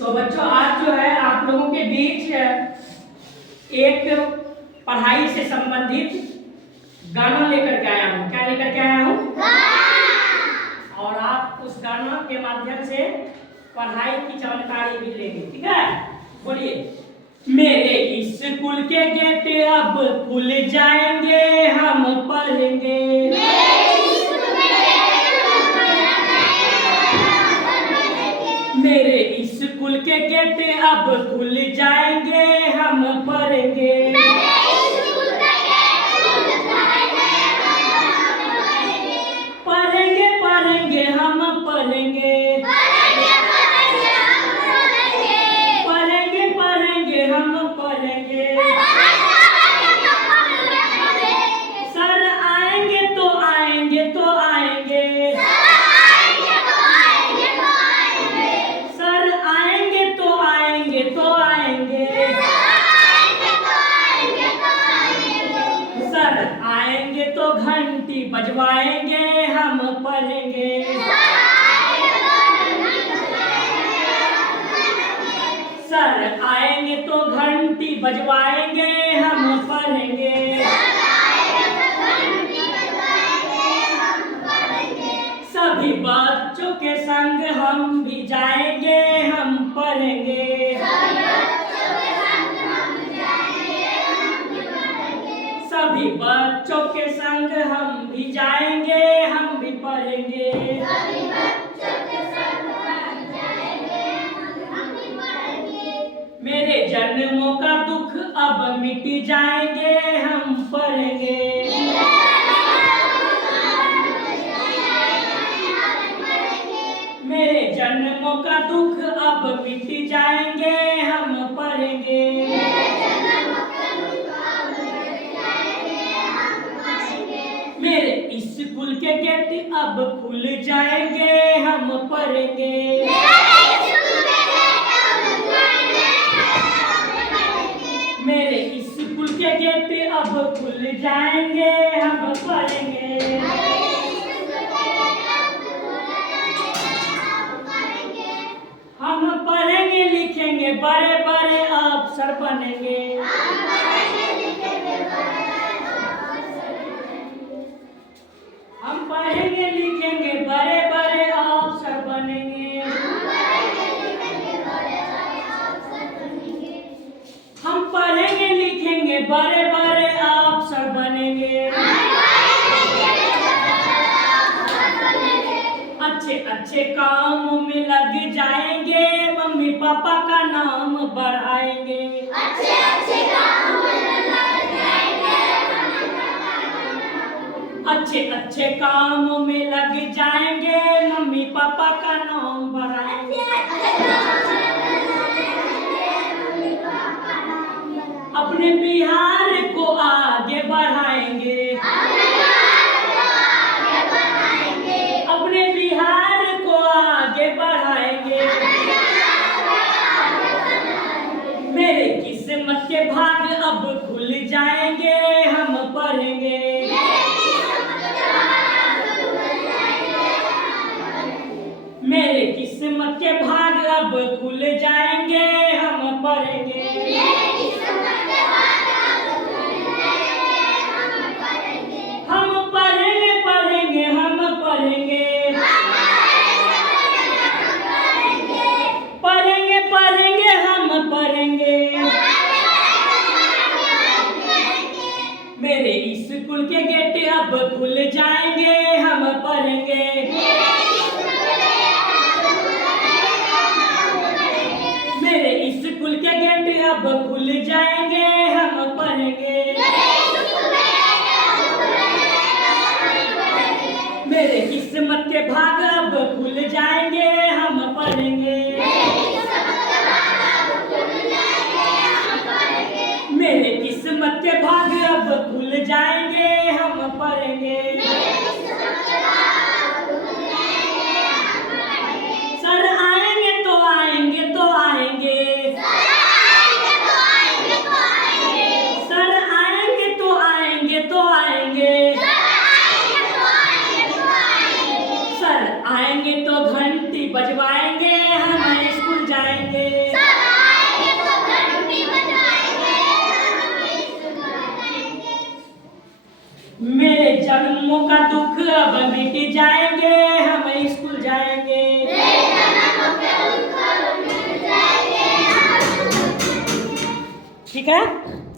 तो बच्चों आज जो है आप लोगों के बीच एक पढ़ाई से संबंधित गाना लेकर के आया हूँ। क्या लेकर के आया हूँ? और आप उस गाना के माध्यम से पढ़ाई की जानकारी भी लेंगे। ठीक है, बोलिए। मेरे स्कूल के गेट अब खुल जाएंगे, हम पढ़ेंगे। मेरे स्कूल के गेट अब खुल जाएंगे, हम पढ़ेंगे। पढ़ेंगे पढ़ेंगे हम पढ़ेंगे। पढ़ेंगे पढ़ेंगे हम पढ़ेंगे। सर आएंगे तो आएंगे तो आएंगे। सर आएंगे तो आएंगे तो आएंगे। सर आएंगे तो घंटी बजवाएंगे, हम पढ़ेंगे। सर आएंगे तो घंटी बजवाएंगे, हम पढ़ेंगे। सभी बच्चों के संग हम भी जाएंगे, हम पढ़ेंगे। सभी बच्चों के संग हम भी जाएंगे, हम भी पढ़ेंगे। मेरे जन्मों का दुख अब मिट जाएंगे, हम पढ़ेंगे। मेरे जन्मों का दुख अब मिट जाएंगे, हम पढ़ेंगे। मेरे स्कूल के गेट अब खुल जाएंगे, हम पढ़ेंगे। मेरे स्कूल के गेट अब खुल जाएंगे, हम पढ़ेंगे। हम पढ़ेंगे लिखेंगे, बड़े बड़े अफसर बनेंगे। हम पढ़ेंगे लिखेंगे, बड़े बड़े अफसर बनेंगे। हम पढ़ेंगे लिखेंगे, बड़े बड़े अफसर बनेंगे। अच्छे अच्छे काम में लग जाएंगे, मम्मी पापा का नाम बढ़ाएंगे। अच्छे अच्छे काम में लग जाएंगे, मम्मी पापा का नाम बढ़ाएंगे। अपने बिहार को आगे बढ़ाएंगे। अपने बिहार को आगे बढ़ाएंगे। मेरे किस्मत के भाग अब खुल जाएंगे, हम पढ़ेंगे। मेरे किस्मत के भाग अब खुल जाएंगे, हम पढ़ेंगे। हम पढ़ेंगे पढ़ेंगे हम पढ़ेंगे। पढ़ेंगे पढ़ेंगे हम पढ़ेंगे। मेरे स्कूल के गेट अब खुल जाएंगे, हम पढ़ेंगे। मेरे स्कूल के गेट अब खुल जन्मों का दुख अब मिट जाएंगे, हम स्कूल जाएंगे। ठीक है।